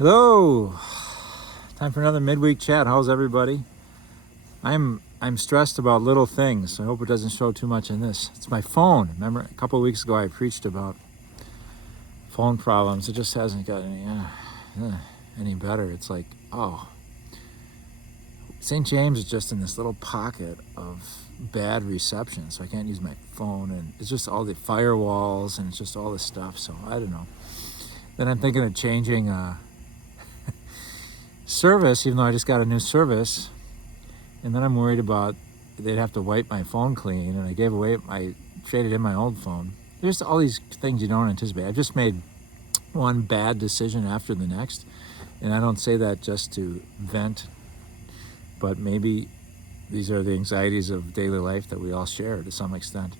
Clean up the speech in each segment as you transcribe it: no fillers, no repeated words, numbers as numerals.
Hello. Time for another midweek chat. How's everybody? I'm stressed about little things. I hope it doesn't show too much in this. It's my phone. Remember a couple of weeks ago I preached about phone problems. It just hasn't got any better. It's like, St. James is just in this little pocket of bad reception, so I can't use my phone, and it's just all the firewalls and it's just all this stuff. So I don't know. Then I'm thinking of changing service, even though I just got a new service, and then I'm worried about they'd have to wipe my phone clean, and I traded in my old phone. There's all these things you don't anticipate. I've just made one bad decision after the next, and I don't say that just to vent, but maybe these are the anxieties of daily life that we all share to some extent.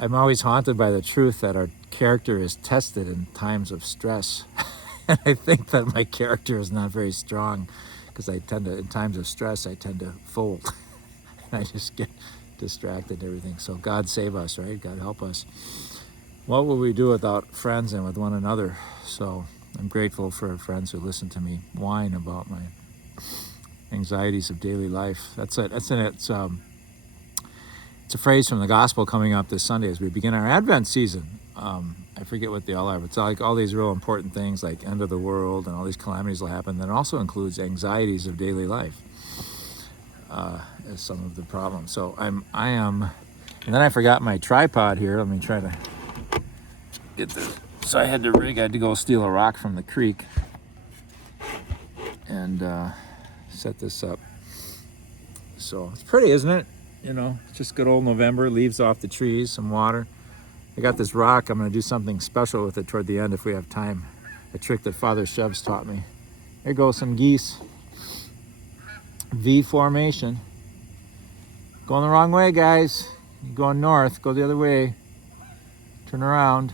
I'm always haunted by the truth that our character is tested in times of stress. And I think that my character is not very strong because in times of stress, I tend to fold. And I just get distracted and everything. So God save us, right? God help us. What will we do without friends and with one another? So I'm grateful for friends who listen to me whine about my anxieties of daily life. It's a phrase from the gospel coming up this Sunday as we begin our Advent season. I forget what they all are, but it's like all these real important things like end of the world and all these calamities will happen. That also includes anxieties of daily life as some of the problems. So I am, and then I forgot my tripod here. Let me try to get this. So I had to go steal a rock from the creek and set this up. So it's pretty, isn't it? You know, it's just good old November, leaves off the trees, some water. I got this rock. I'm going to do something special with it toward the end if we have time. A trick that Father Shev's taught me. There go some geese. V formation. Going the wrong way, guys. You're going north. Go the other way. Turn around.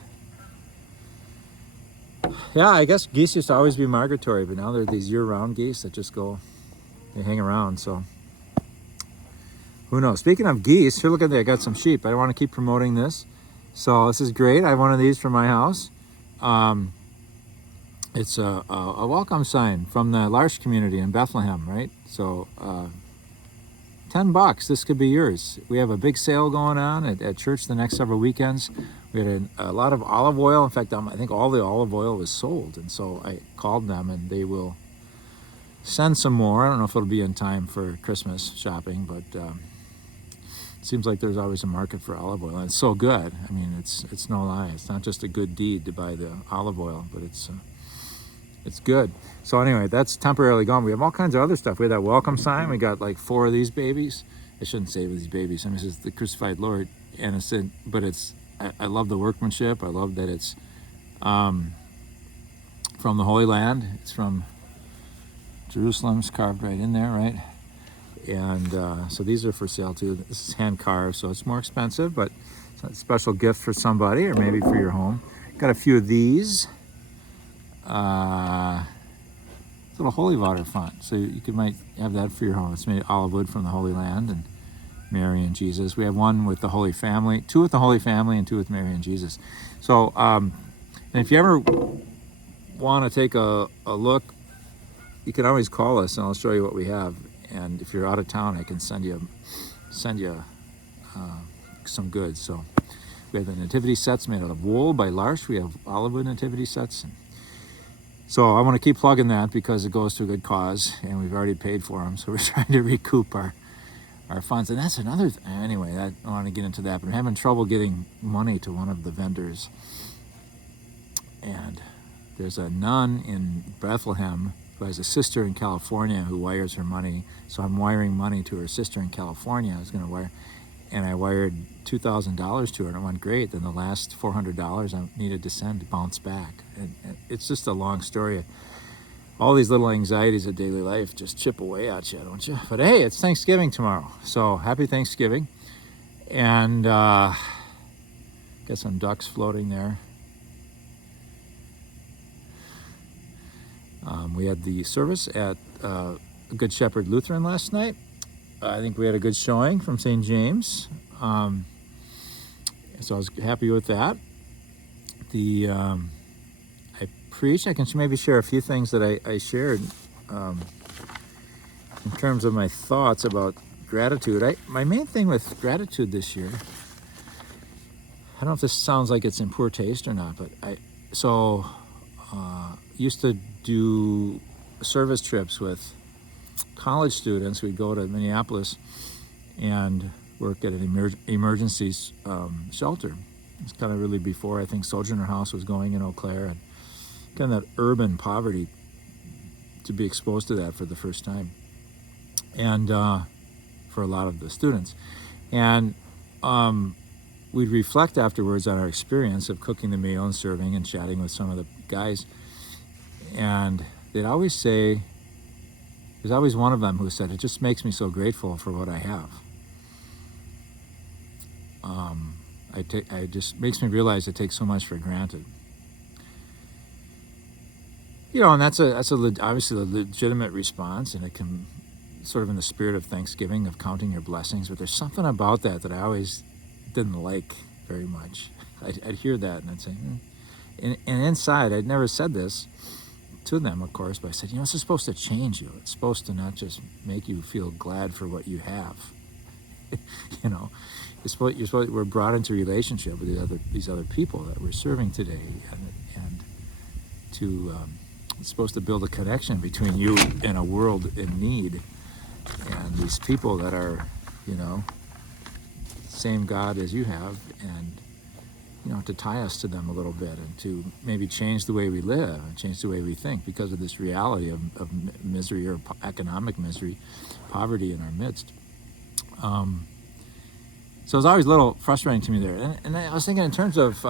Yeah, I guess geese used to always be migratory, but now there are these year-round geese that just go, they hang around, so who knows? Speaking of geese, here, look at that. I got some sheep. I want to keep promoting this. So this is great. I have one of these for my house. It's a welcome sign from the L'Arche community in Bethlehem, right? So $10. This could be yours. We have a big sale going on at church the next several weekends. We had a lot of olive oil. In fact, I think all the olive oil was sold. And so I called them and they will send some more. I don't know if it'll be in time for Christmas shopping, but it seems like there's always a market for olive oil, and it's so good. I mean, it's no lie. It's not just a good deed to buy the olive oil, but it's good. So anyway, that's temporarily gone. We have all kinds of other stuff. We have that welcome sign. We got like 4 of these babies. I shouldn't say these babies. I mean, this is the crucified Lord, and I love the workmanship. I love that it's from the Holy Land. It's from Jerusalem's carved right in there, right? And so these are for sale too. This is hand carved, so it's more expensive, but it's a special gift for somebody or maybe for your home. Got a few of these. Little holy water font, so might have that for your home. It's made olive wood from the Holy Land and Mary and Jesus. We have one with the Holy Family, 2 with the Holy Family, and 2 with Mary and Jesus. So, and if you ever want to take a look, you can always call us, and I'll show you what we have. And if you're out of town, I can send you some goods. So we have the nativity sets made out of wool by L'Arche. We have olive wood nativity sets. So I want to keep plugging that because it goes to a good cause, and we've already paid for them. So we're trying to recoup our funds. And that's another thing. Anyway, I don't want to get into that, but I'm having trouble getting money to one of the vendors. And there's a nun in Bethlehem who has a sister in California who wires her money. So I'm wiring money to her sister in California. I wired $2,000 to her, and it went great. Then the last $400 I needed to send bounced back. And it's just a long story. All these little anxieties of daily life just chip away at you, don't you? But hey, it's Thanksgiving tomorrow. So happy Thanksgiving. And got some ducks floating there. We had the service at Good Shepherd Lutheran last night. I think we had a good showing from St. James. So I was happy with that. I preach, I can maybe share a few things that I shared in terms of my thoughts about gratitude. My main thing with gratitude this year, I don't know if this sounds like it's in poor taste or not, but I used to do service trips with college students. We'd go to Minneapolis and work at an emergency shelter. It's kind of really before, I think, Sojourner House was going in Eau Claire, and kind of that urban poverty, to be exposed to that for the first time, and for a lot of the students. And we'd reflect afterwards on our experience of cooking the meal and serving and chatting with some of the guys. And they'd always say, there's always one of them who said, it just makes me so grateful for what I have. It just makes me realize I take so much for granted. And that's obviously a legitimate response, and it can sort of in the spirit of Thanksgiving, of counting your blessings. But there's something about that I always didn't like very much. I'd hear that and I'd say, and inside, I'd never said this to them, of course, but I said, this is supposed to change you. It's supposed to not just make you feel glad for what you have. We're brought into relationship with these other people that we're serving today, and to it's supposed to build a connection between you and a world in need, and these people that are, same God as you have, and to tie us to them a little bit, and to maybe change the way we live and change the way we think because of this reality of misery, or economic misery, poverty in our midst. So it was always a little frustrating to me there. And I was thinking in terms of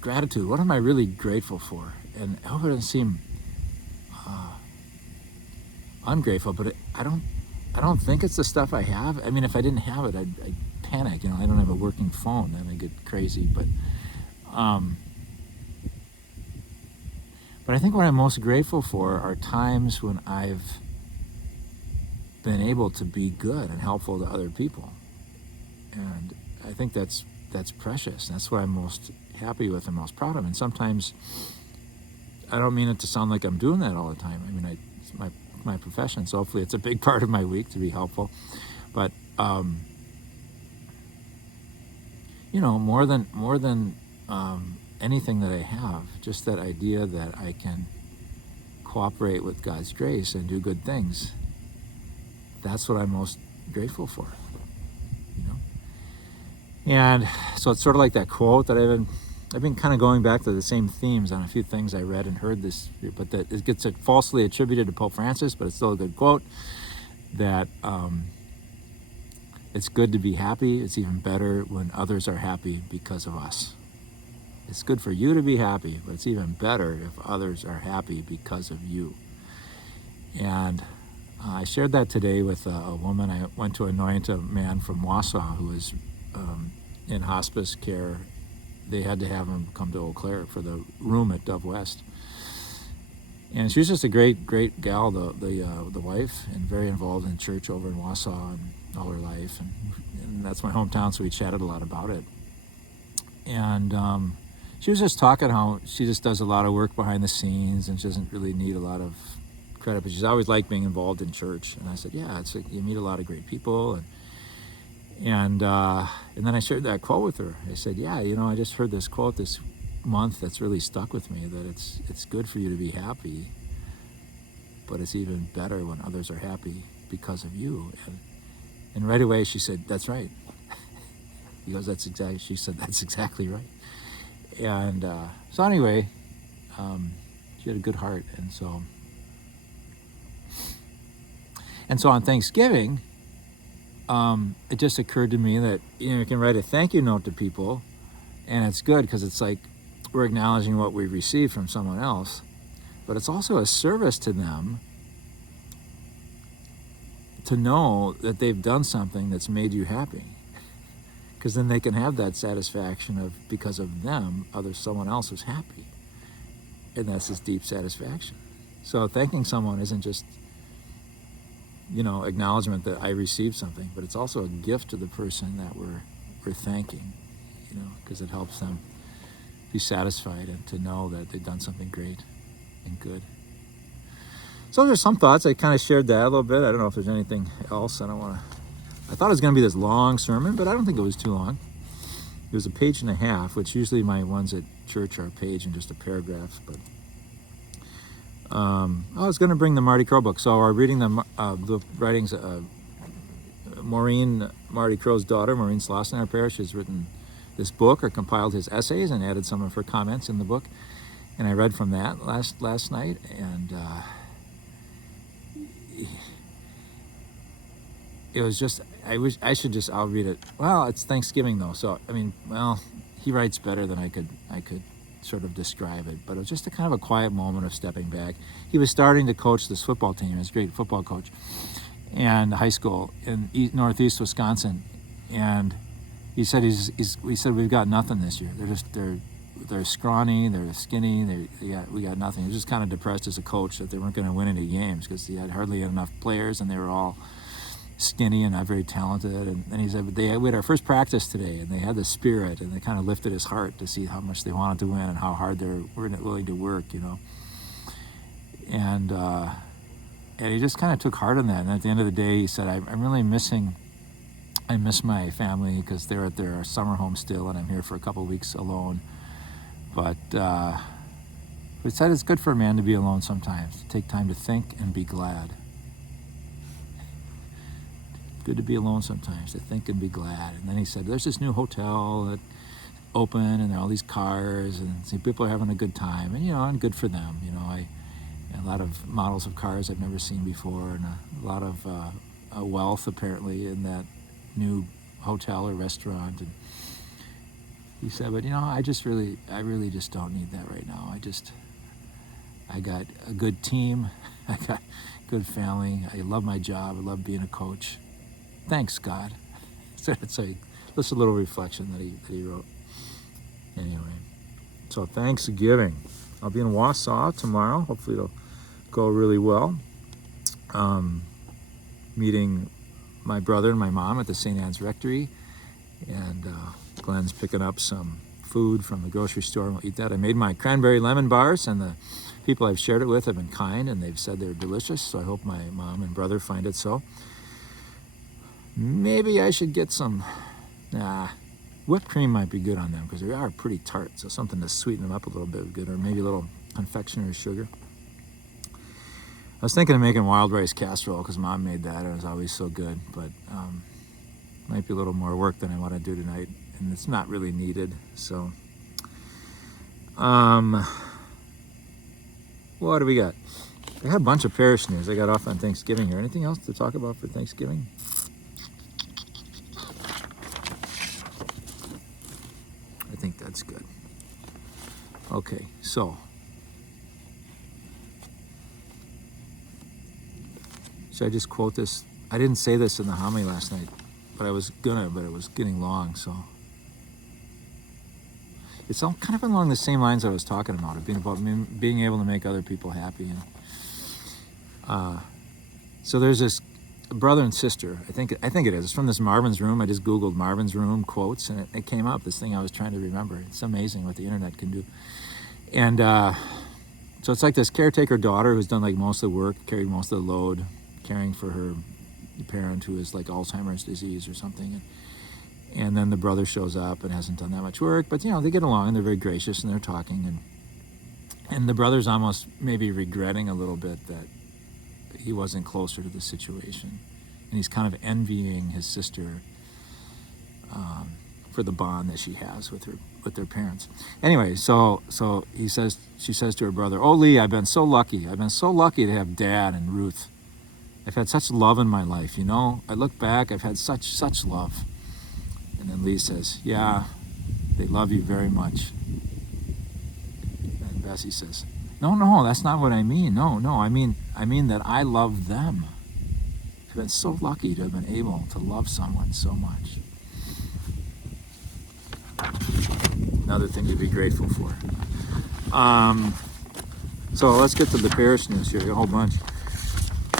gratitude, what am I really grateful for? And I hope it doesn't seem ungrateful, but I don't think it's the stuff I have. I mean, if I didn't have it, I'd panic. I don't have a working phone, then I get crazy. But I think what I'm most grateful for are times when I've been able to be good and helpful to other people, and I think that's precious. That's what I'm most happy with and most proud of. And sometimes I don't mean it to sound like I'm doing that all the time. I mean, it's my profession, so hopefully it's a big part of my week to be helpful. But more than anything that I have, just that idea that I can cooperate with God's grace and do good things. That's what I'm most grateful for, And so it's sort of like that quote that I've been kind of going back to the same themes on a few things I read and heard this year, but that it gets falsely attributed to Pope Francis, but it's still a good quote, that it's good to be happy. It's even better when others are happy because of us. It's good for you to be happy, but it's even better if others are happy because of you. And I shared that today with a woman. I went to anoint a man from Wausau who was in hospice care. They had to have him come to Eau Claire for the room at Dove West. And she was just a great gal, the wife, and very involved in church over in Wausau and all her life. And that's my hometown, so we chatted a lot about it. And she was just talking how she just does a lot of work behind the scenes, and she doesn't really need a lot of credit, but she's always liked being involved in church. And I said, yeah, it's like you meet a lot of great people, and then I shared that quote with her. I said, yeah, I just heard this quote this month that's really stuck with me, that it's good for you to be happy, but it's even better when others are happy because of you. And right away she said, that's right. She said, that's exactly right. And so anyway, she had a good heart, and so on Thanksgiving, it just occurred to me that you can write a thank you note to people, and it's good because it's like we're acknowledging what we received from someone else, but it's also a service to them to know that they've done something that's made you happy, because then they can have that satisfaction of, because of them, someone else is happy, and that's this deep satisfaction. So thanking someone isn't just acknowledgement that I received something, but it's also a gift to the person that we're thanking, because it helps them be satisfied and to know that they've done something great and good. So there's some thoughts. I kind of shared that a little bit. I don't know if there's anything else. I thought it was going to be this long sermon, but I don't think it was too long. It was a page and a half, which usually my ones at church are a page and just a paragraph. But I was going to bring the Marty Crow book. So we're reading the writings. Marty Crow's daughter, Maureen Slauson, our parish, has written this book or compiled his essays and added some of her comments in the book. And I read from that last night, and it was just, I'll read it. Well, it's Thanksgiving though, so I mean, well, he writes better than I could sort of describe it, but it was just a kind of a quiet moment of stepping back. He was starting to coach this football team. He's a great football coach, and high school in northeast Wisconsin, and he said we said we've got nothing this year. They're scrawny, they're skinny, we got nothing. He was just kind of depressed as a coach that they weren't going to win any games because he had hardly enough players and they were all skinny and not very talented. And then he said, but we had our first practice today and they had the spirit and they kind of lifted his heart to see how much they wanted to win and how hard they were willing to work, And he just kind of took heart in that. And at the end of the day, he said, I'm really I miss my family because they're at their summer home still and I'm here for a couple of weeks alone. But he said it's good for a man to be alone sometimes, to take time to think and be glad. Good to be alone sometimes, to think and be glad. And then he said, there's this new hotel that open and there are all these cars and see, people are having a good time and, and good for them. A lot of models of cars I've never seen before and a lot of wealth apparently in that new hotel or restaurant. And he said, but I really just don't need that right now. I got a good team. I got good family. I love my job. I love being a coach. Thanks, God. So it's just a little reflection that he wrote. Anyway, so Thanksgiving. I'll be in Wausau tomorrow. Hopefully it'll go really well. Meeting my brother and my mom at the St. Anne's Rectory, and Glenn's picking up some food from the grocery store and we'll eat that. I made my cranberry lemon bars and the people I've shared it with have been kind and they've said they're delicious, so I hope my mom and brother find it so. Maybe I should get some, whipped cream might be good on them because they are pretty tart, so something to sweeten them up a little bit would be good, or maybe a little confectioner's sugar. I was thinking of making wild rice casserole because Mom made that and it was always so good, but might be a little more work than I want to do tonight, and it's not really needed. So, what do we got? I had a bunch of parish news. I got off on Thanksgiving here. Anything else to talk about for Thanksgiving? I think that's good. Okay, so should I just quote this? I didn't say this in the homily last night, but I was gonna, but it was getting long, so it's all kind of along the same lines I was talking about. It being able to make other people happy. So there's this brother and sister. I think it is. It's from this Marvin's Room. I just Googled Marvin's Room quotes, and it came up. This thing I was trying to remember. It's amazing what the internet can do. And so it's like this caretaker daughter who's done like most of the work, carried most of the load, caring for her parent who is like Alzheimer's disease or something. And then the brother shows up and hasn't done that much work, but they get along and they're very gracious and they're talking, and the brother's almost maybe regretting a little bit that he wasn't closer to the situation, and he's kind of envying his sister for the bond that she has with their parents. Anyway, so she says to her brother, "Oh Lee, I've been so lucky to have Dad and Ruth. I've had such love in my life, I look back, I've had such love." And then Lee says, "Yeah, they love you very much." And Bessie says, No, that's not what I mean. No, I mean that I love them. I've been so lucky to have been able to love someone so much." Another thing to be grateful for. So let's get to the parish news here, a whole bunch.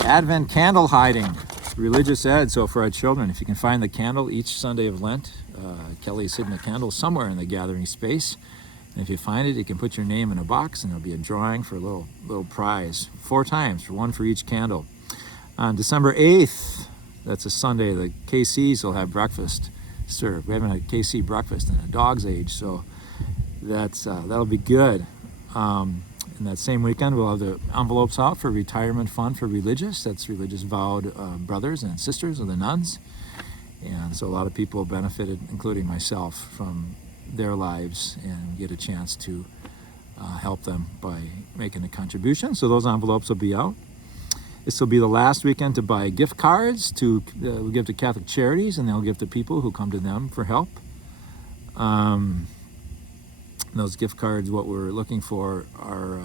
Advent candle hiding, religious ed. So for our children, if you can find the candle each Sunday of Lent, Kelly's hidden a candle somewhere in the gathering space. And if you find it, you can put your name in a box, and there'll be a drawing for a little prize, 4 times, one for each candle. On December 8th, that's a Sunday, the KCs will have breakfast served. We haven't had KC breakfast in a dog's age, so that'll be good. And that same weekend, we'll have the envelopes out for retirement fund for religious. That's religious vowed brothers and sisters of the nuns. And so a lot of people benefited, including myself, from their lives and get a chance to help them by making a contribution. So those envelopes will be out. This will be the last weekend to buy gift cards to we'll give to Catholic Charities, and they'll give to people who come to them for help. Those gift cards, what we're looking for, are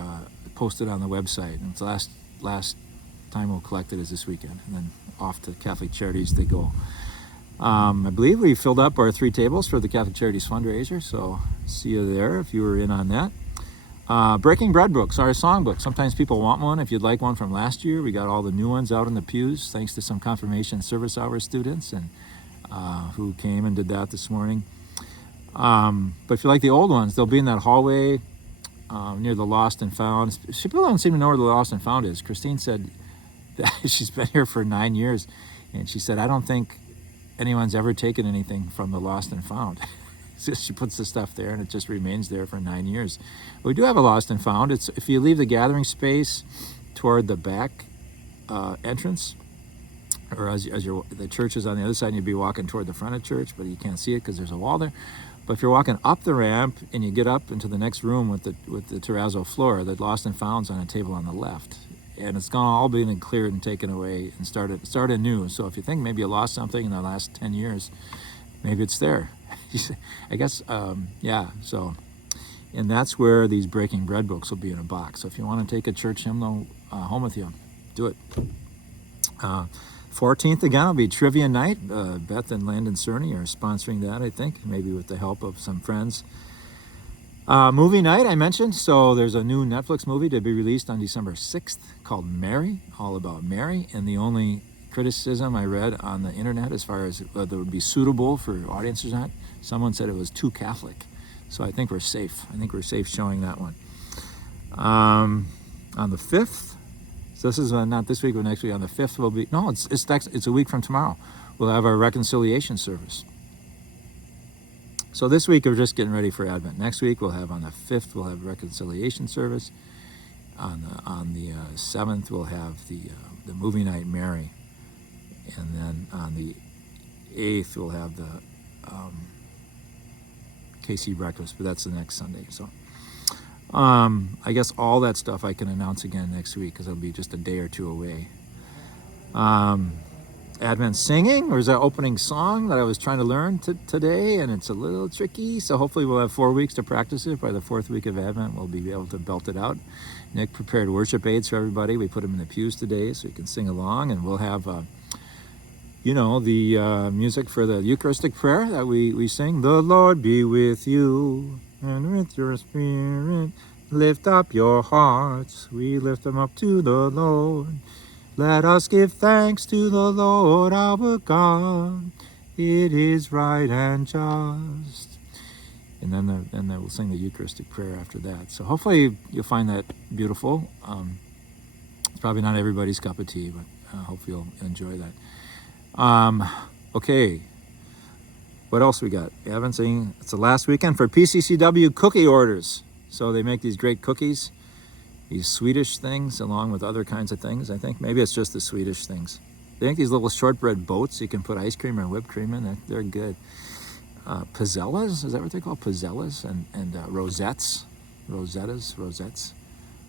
posted on the website. And it's the last time we'll collect it is this weekend, and then off to Catholic Charities they go. I believe we filled up our 3 tables for the Catholic Charities fundraiser, so see you there if you were in on that. Breaking Bread books, our songbook. Sometimes people want one. If you'd like one from last year, we got all the new ones out in the pews, thanks to some confirmation service hour students and who came and did that this morning. But if you like the old ones, they'll be in that hallway near the Lost and Found. People don't seem to know where the Lost and Found is. Christine said that she's been here for 9 years, and she said, I don't think anyone's ever taken anything from the Lost and Found. So she puts the stuff there, and it just remains there for 9 years. We do have a Lost and Found. It's if you leave the gathering space toward the back entrance, or as the church is on the other side, and you'd be walking toward the front of church, but you can't see it because there's a wall there. But if you're walking up the ramp and you get up into the next room with the terrazzo floor, the Lost and Found's on a table on the left, and it's gonna all be cleared and taken away and start anew. So if you think maybe you lost something in the last 10 years, maybe it's there. I guess, yeah. So, and that's where these Breaking Bread books will be in a box. So if you want to take a church hymnal home with you, do it. 14th again will be trivia night. Beth and Landon Cerny are sponsoring that, I think, maybe with the help of some friends. Movie night I mentioned. So there's a new Netflix movie to be released on December 6th called Mary, all about Mary. And the only criticism I read on the internet as far as whether it would be suitable for audiences or not, someone said it was too Catholic. So I think we're safe. I think we're safe showing that one. On the 5th, so this is not this week, but next week. On the 5th will be, no, it's a week from tomorrow. We'll have our reconciliation service. So this week we're just getting ready for Advent. Next week we'll have on the 5th we'll have reconciliation service. On the 7th we'll have the movie night Mary, and then on the 8th we'll have the KC breakfast, but that's the next Sunday. So I guess all that stuff I can announce again next week because it'll be just a day or two away. Advent singing, or is that opening song that I was trying to learn today, and it's a little tricky, so hopefully we'll have 4 weeks to practice it. By the 4th week of Advent we'll be able to belt it out. Nick prepared worship aids for everybody. We put them in the pews today so you can sing along, and we'll have the music for the Eucharistic prayer that we sing. The Lord be with you and with your spirit. Lift up your hearts. We lift them up to the Lord. Let us give thanks to the Lord our God. It is right and just. And then we'll sing the Eucharistic prayer after that. So hopefully you'll find that beautiful. It's probably not everybody's cup of tea, but hopefully you'll enjoy that. Okay. What else we got? We haven't seen. It's the last weekend for PCCW cookie orders. So they make these great cookies. These Swedish things along with other kinds of things, I think. Maybe it's just the Swedish things. They make these little shortbread boats you can put ice cream or whipped cream in. They're good. Pizzellas, is that what they're called? Pizzellas and rosettes. Rosettes.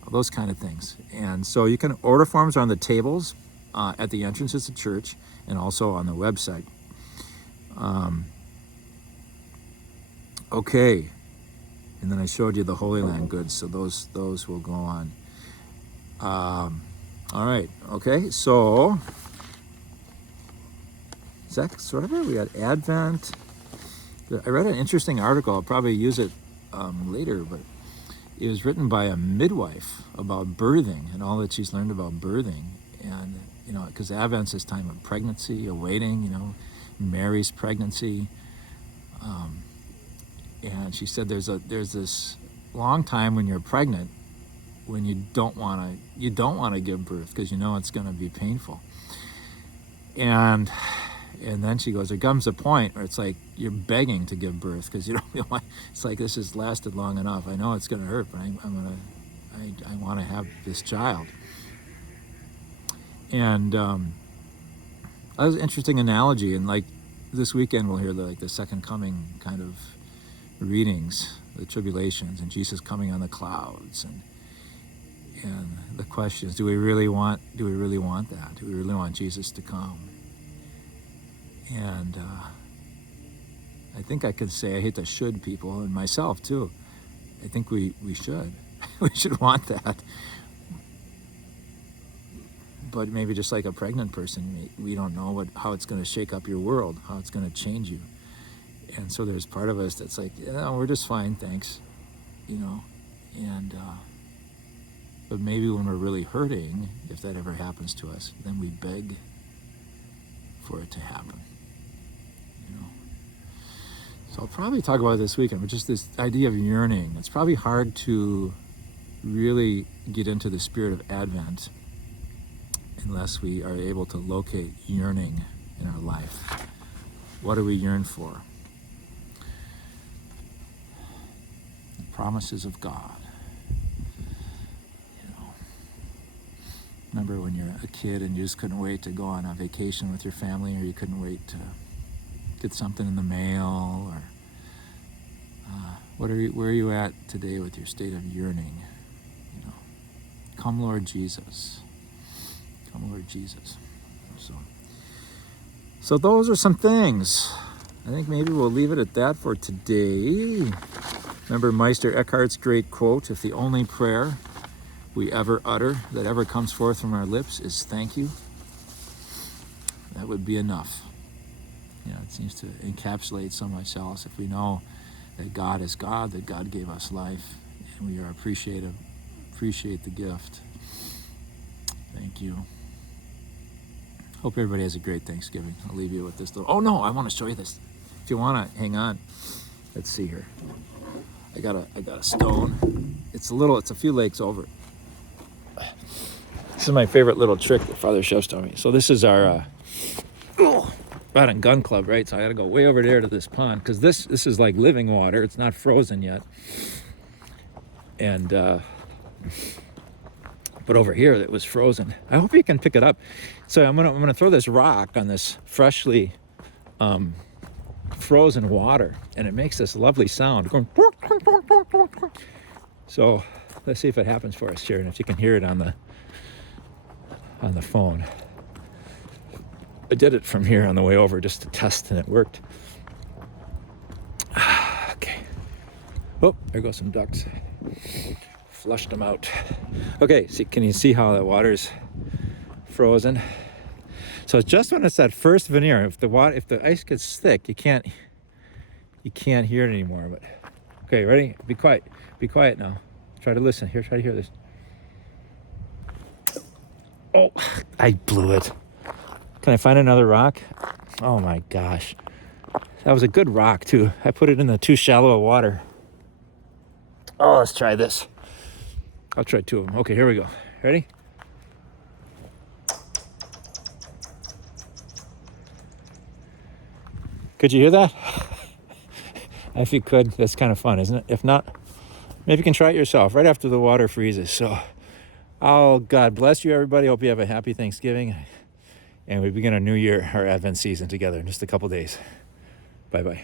Those kind of things. And so you can order forms on the tables at the entrances to church and also on the website. Okay. And then I showed you the Holy Land goods, so those will go on. All right, okay, so is that sort of it? We got Advent. I read an interesting article. I'll probably use it later, but it was written by a midwife about birthing and all that she's learned about birthing. And, because Advent's this time of pregnancy, awaiting, Mary's pregnancy. And she said there's this long time when you're pregnant, when you don't want to give birth because you know it's going to be painful. And then she goes, there comes a point where it's like you're begging to give birth because you don't feel like, it's like, this has lasted long enough. I know it's going to hurt, but I want to have this child. And that was an interesting analogy. And like this weekend, we'll hear the second coming kind of readings, the tribulations, and Jesus coming on the clouds, and the question is, do we really want that? Do we really want Jesus to come? And I think I could say, I hate to should people, and myself too. I think we should. We should want that. But maybe just like a pregnant person, we don't know how it's going to shake up your world, how it's going to change you. And so there's part of us that's like, yeah, we're just fine, thanks. And but maybe when we're really hurting, if that ever happens to us, then we beg for it to happen. So I'll probably talk about it this weekend, but just this idea of yearning. It's probably hard to really get into the spirit of Advent unless we are able to locate yearning in our life. What do we yearn for? The promises of God. Remember when you're a kid and you just couldn't wait to go on a vacation with your family, or you couldn't wait to get something in the mail, or where are you at today with your state of yearning? Come Lord Jesus. Come Lord Jesus. So those are some things. I think maybe we'll leave it at that for today. Remember Meister Eckhart's great quote, if the only prayer we ever utter that ever comes forth from our lips is thank you, that would be enough. It seems to encapsulate so much else. If we know that God is God, that God gave us life, and we are appreciate the gift. Thank you. Hope everybody has a great Thanksgiving. I'll leave you with this little, oh no, I want to show you this. If you want to hang on, let's see here. I got a stone. It's a few lakes over. This is my favorite little trick that Father Chef's taught me. So this is our rod and gun club, right? So I got to go way over there to this pond because this is like living water. It's not frozen yet. And but over here it was frozen. I hope you can pick it up. So I'm gonna throw this rock on this freshly frozen water, and it makes this lovely sound going. So let's see if it happens for us here, and if you can hear it on the phone. I did it from here on the way over just to test, and it worked. Okay. Oh, there goes some ducks. Flushed them out. Okay, can you see how that water's frozen? So just when it's that first veneer, if the ice gets thick, you can't hear it anymore. But okay, ready? Be quiet now. Try to listen. Try to hear this. Oh, I blew it. Can I find another rock? Oh my gosh. That was a good rock too. I put it in the too shallow of water. Oh, let's try this. I'll try two of them. Okay, here we go. Ready? Could you hear that? If you could, that's kind of fun, isn't it? If not, maybe you can try it yourself right after the water freezes. So, God bless you, everybody. Hope you have a happy Thanksgiving. And we begin our new year, our Advent season together in just a couple days. Bye-bye.